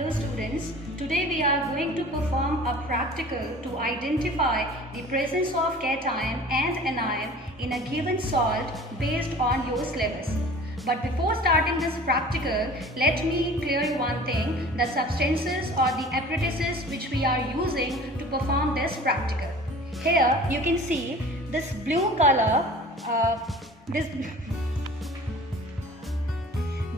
Hello students, today we are going to perform a practical to identify the presence of cation and anion in a given salt based on your syllabus. But before starting this practical, let me clear you one thing, the substances or the apparatuses which we are using to perform this practical. Here you can see this blue color,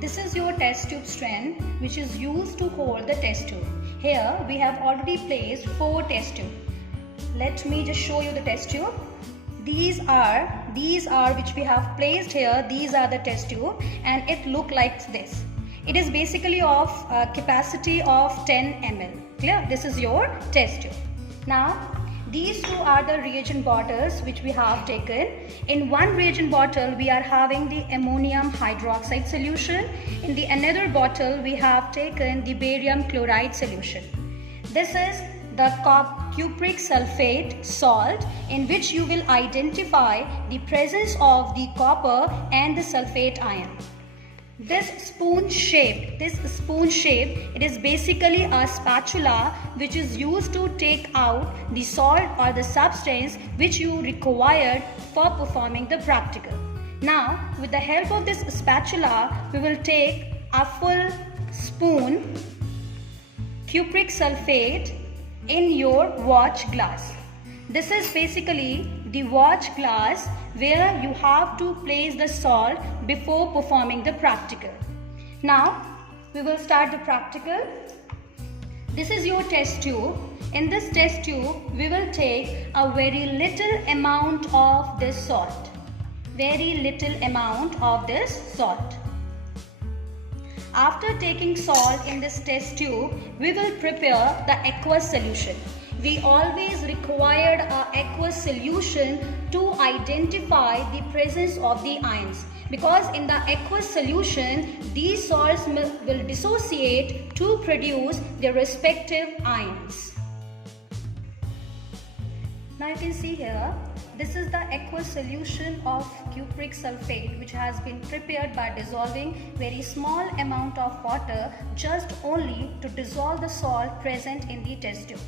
This is your test tube strand which is used to hold the test tube. Here we have already placed 4 test tubes. Let me just show you the test tube. These are which we have placed here. These are the test tube and it look like this. It is basically of capacity of 10 ml. Clear? This is your test tube. Now these two are the reagent bottles which we have taken. In one reagent bottle we are having the ammonium hydroxide solution. In the another bottle we have taken the barium chloride solution. This is the cupric sulfate salt in which you will identify the presence of the copper and the sulfate ion. This spoon shape, it is basically a spatula which is used to take out the salt or the substance which you required for performing the practical. Now, with the help of this spatula, we will take a full spoon cupric sulfate in your watch glass. This is basically the watch glass where you have to place the salt before performing the practical. Now we will start the practical. This is your test tube. In this test tube we will take a very little amount of this salt. Very little amount of this salt. After taking salt in this test tube, we will prepare the aqueous solution. We always required an aqueous solution to identify the presence of the ions, because in the aqueous solution these salts will dissociate to produce their respective ions. Now you can see here, this is the aqueous solution of cupric sulfate which has been prepared by dissolving very small amount of water just only to dissolve the salt present in the test tube.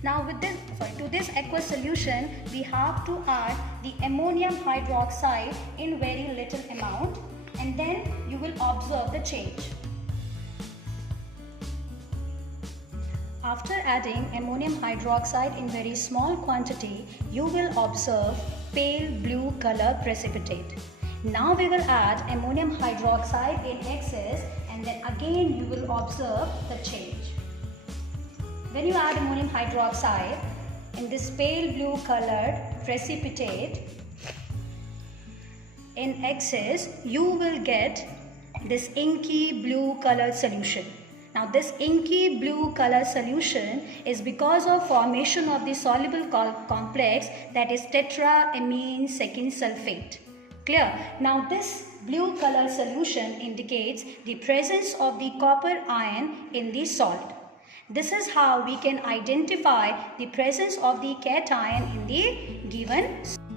Now to this aqueous solution we have to add the ammonium hydroxide in very little amount, and then you will observe the change. After adding ammonium hydroxide in very small quantity, you will observe pale blue color precipitate. Now we will add ammonium hydroxide in excess, and then again you will observe the change. When you add ammonium hydroxide in this pale blue colored precipitate in excess, you will get this inky blue colored solution. Now this inky blue color solution is because of formation of the soluble complex, that is tetramine second sulfate. Clear? Now this blue color solution indicates the presence of the copper ion in the salt. This is how we can identify the presence of the cation in the given salt.